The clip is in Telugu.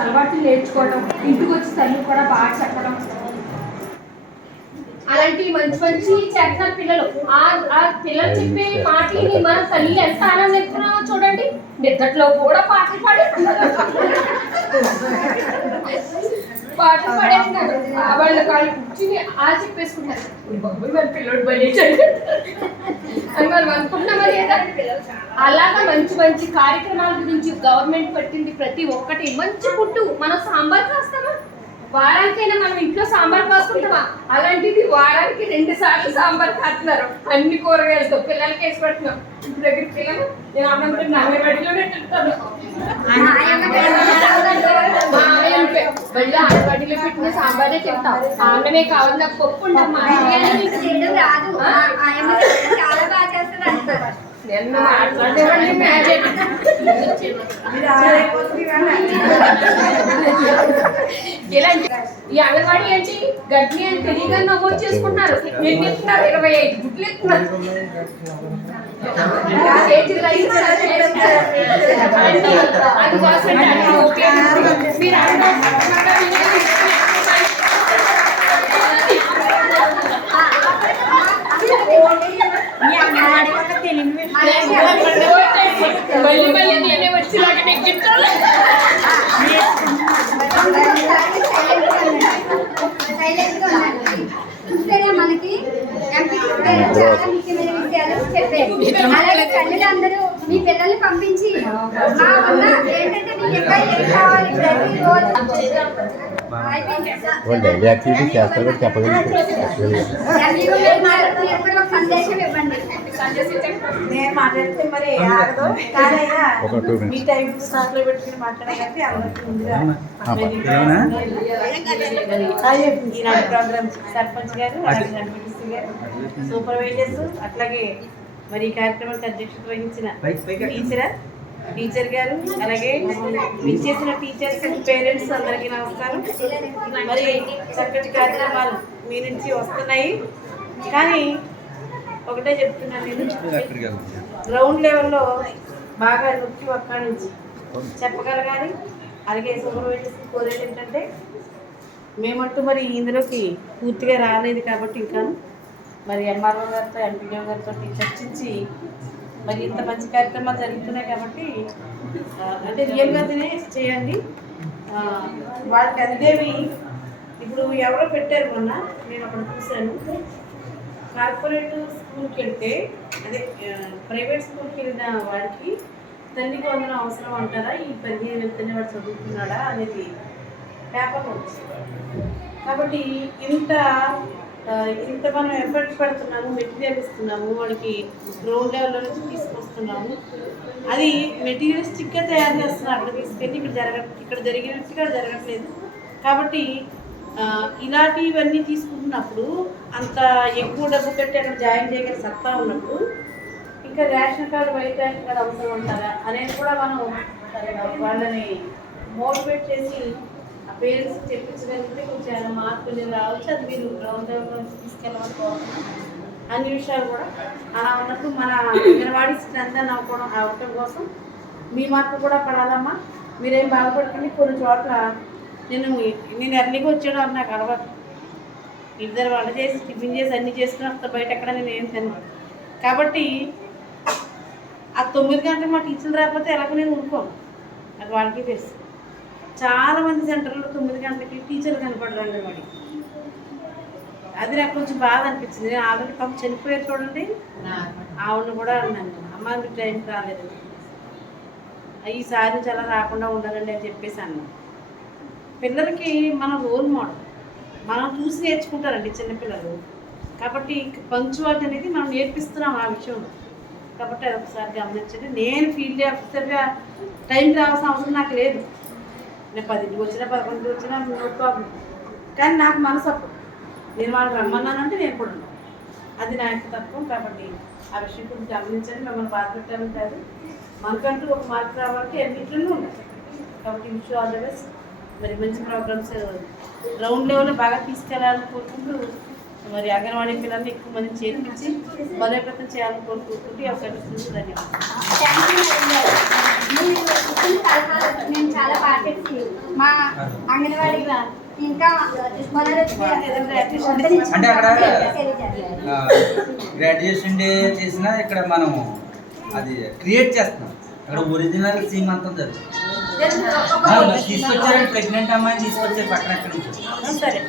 అలవాట్లు నేర్చుకోవడం ఇంటికి వచ్చి తల్లి కూడా బాగా చెప్పడం. అలాంటి మంచి మంచి చేస్తున్నారు పిల్లలు. ఆ పిల్లలు చెప్పే మాటలని మన తల్లి ఎంత ఆనందిస్తున్నామో చూడండి. నిద్దట్లో కూడా పాటలు పాడే పాటలు పాడేస్తున్నారు. వాళ్ళ కాళ్ళు కూర్చుని ఆ చెప్పేసుకుంటారు. "ఓ బాబోయ్, మన పిల్లడు అని మనం అనుకుంటున్నామా లేదా? అలాగా మంచి మంచి కార్యక్రమాల గురించి గవర్నమెంట్ పెట్టింది ప్రతి ఒక్కటి. మంచి ఫుడ్ మనం సాంబార్ కాస్తామా? వారానికైనా మనం ఇంట్లో సాంబార్ కాసుకుంటామా? అలాంటిది వారానికి రెండు సార్లు సాంబార్ కాస్తున్నారు. అన్ని కూరగాయలతో పిల్లలకి వేసి పెడుతున్నాం. ఇంటి దగ్గర పిల్లలు నేను అన్నంటే నన్ను బడిలోనే తింటాను. మా ఆయనపై మళ్ళీ ఆడబడిలో పెట్టిన సాంబారే తింటాం కావాలి నాకు పప్పు ఉండమ్మా. మాట్లాడేవాడిని ఇలాంటి ఈ అంగన్వాడీ ఏంటి? గడ్డి అని తెలియగా నమోదు చేసుకుంటున్నారు. ఎన్ని ఇస్తున్నారు ఇరవై ఐదు. గుడ్లు ఇస్తున్నారు కేజీ రైస్ అన్ని అది కోసం అన్ని ఓకే మీరు మళ్ళీ మీ పిల్లల్ని పంపించి మా వల్ల ఏంటంటే మీకు ఇంకా ఏం కావాలి ప్రతి రోజు? అయిపోయింది. వాళ్ళు డైలీ యాక్టివిటీ చేస్తారు కూడా చెప్పగలుగుతారు ఎంపీ గారు మాట్లాడుతూ ఎక్కడ ఒక సందేశం ఇవ్వండి. నేను మాట్లాడితే మరి. మీ టైం పెట్టుకుని మాట్లాడాలంటే అందరికీ ముందుగా ప్రోగ్రామ్ సర్పంచ్ గారు సూపర్వైజర్స్ అట్లాగే మరి ఈ కార్యక్రమానికి అధ్యక్షత వహించిన టీచర్? టీచర్ గారు అలాగే విచ్చేసిన టీచర్స్ పేరెంట్స్ అందరికీ నమస్కారం. మరి చక్కటి కార్యక్రమాలు మీ నుంచి వస్తున్నాయి. కానీ ఒకటే చెప్తున్నాను నేను. గ్రౌండ్ లెవెల్లో బాగా నొక్కి ఒక్క నుంచి చెప్పగలగాలి. అలాగే సూపర్వైజర్స్ కోరేది ఏంటంటే మేమంటూ మరి ఇందులోకి పూర్తిగా రాలేదు కాబట్టి ఇంకా మరి ఎంఆర్ఓ గారితో ఎంపీఓ గారితో చర్చించి మరి ఇంత మంచి కార్యక్రమాలు జరుగుతున్నాయి కాబట్టి అంటే అంటే రియల్గానే చేయండి. వాళ్ళకి అందేవి ఇప్పుడు ఎవరో పెట్టారు మొన్న నేను అక్కడ చూశాను. కార్పొరేట్ స్కూల్కి వెళ్తే అదే ప్రైవేట్ స్కూల్కి వెళ్ళిన వాడికి తల్లికి వందనం అవసరం అంటారా? ఈ పదిహేను వెళ్తేనే వాడు చదువుతున్నాడా అనేది పేపర్ వచ్చింది కాబట్టి ఇంత ఇంత మనం ఎఫర్ట్ పెడుతున్నాము మెటీరియల్ ఇస్తున్నాము వాడికి గ్రౌండ్ లెవెల్లో నుంచి తీసుకొస్తున్నాము. అది మెటీరియలిస్టిక్గా తయారు చేస్తున్నారు. అక్కడ తీసుకెళ్ళి ఇక్కడ జరగ ఇక్కడ జరిగినట్టుగా ఇక్కడ జరగట్లేదు. కాబట్టి ఇలాంటివన్నీ తీసుకుంటున్నప్పుడు అంత ఎక్కువ డబ్బు పెట్టి అక్కడ జాయిన్ చేయగల సత్తా ఉన్నప్పుడు ఇంకా ration card white ration card అవసరం ఉంటారా అనేది కూడా మనం వాళ్ళని మోటివేట్ చేసి పేరెంట్స్ చెప్పించడానికి కొంచెం మార్పులు రావచ్చు? అది మీరు గ్రౌండ్ లెవెల్ నుంచి తీసుకెళ్ళమని కోరుతున్నాను అన్ని విషయాలు కూడా అలా ఉన్నప్పుడు మన అంగన్వాడీ స్ట్రెంత్ అని అవ్వడం అవటం కోసం మీ మార్పు కూడా పడాలమ్మా. మీరేం బాధపడకండి కొన్ని చోట్ల నేను నేను ఎర్లీగా వచ్చాడు అని నాకు అలవాటు. ఇద్దరు వంట చేసి టిఫిన్ చేసి అన్నీ చేసుకుని వస్తా బయట ఎక్కడ నేను ఏం తిన్నాను కాబట్టి ఆ తొమ్మిది గంటలు మా టీచర్లు రాకపోతే ఎలాగో నేను ఊరుకోను. అది వాళ్ళకి తెలుసు. చాలా మంది సెంటర్లో తొమ్మిది గంటలకి టీచర్లు కనపడరు అంగన్వాడి అది నాకు కొంచెం బాధ అనిపించింది. నేను ఆల్రెడీ పాపం చనిపోయారు చూడండి. ఆవిడ కూడా అన్నాను. అమ్మ టైం రాలేదు. ఈసారి చాలా రాకుండా ఉండాలండి అని చెప్పేసి అన్నాను. పిల్లలకి మన రోల్ మోడల్ మనం చూసి నేర్చుకుంటారండి చిన్నపిల్లలు. కాబట్టి పంక్చువాలిటీ అనేది మనం నేర్పిస్తున్నాం ఆ విషయంలో. కాబట్టి అది ఒకసారి గమనించండి. నేను ఫీల్డ్ ఆఫీసర్గా టైం రావాల్సిన అవసరం నాకు లేదు. నేను పదింటికి వచ్చినా పదకొండుకి వచ్చినా నో ప్రాబ్లం కానీ నాకు మనసు అప్పు నేను వాళ్ళు రమ్మన్నానంటే నేను కూడా అది నా యొక్క తత్వం కాబట్టి ఆ విషయం కొంచెం గమనించండి మిమ్మల్ని బాధ పెట్టాలని కాదు. మనకంటూ ఒక మార్పు రావాలంటే అన్నింటిలో ఉండాలి కాబట్టి విషయం ఆల్ ద బెస్ట్ మరి మంచి ప్రోగ్రామ్స్ గ్రౌండ్ లెవెల్లో బాగా తీసుకెళ్ళాలని కోరుకుంటూ మరి అంగన్వాడీ పిల్లల్ని ఎక్కువ మంది చేర్పించి బలోపేతం చేయాలని కోరుకుంటుంటే ఈ అవకాశం ధన్యవాదాలు. మా అంగన్వాడీ ఇంకా పునరుద్ధి అంటే అక్కడ. గ్రాడ్యుయేషన్ డే చేసినా ఇక్కడ మనం అది క్రియేట్ చేస్తున్నాం. అక్కడ ఒరిజినల్ సీమ్ అంతా జరుగుతుంది తీసుకొచ్చారండి ప్రెగ్నెంట్ అమ్మాయిని తీసుకొచ్చారు పక్కన ఎక్కడి నుంచి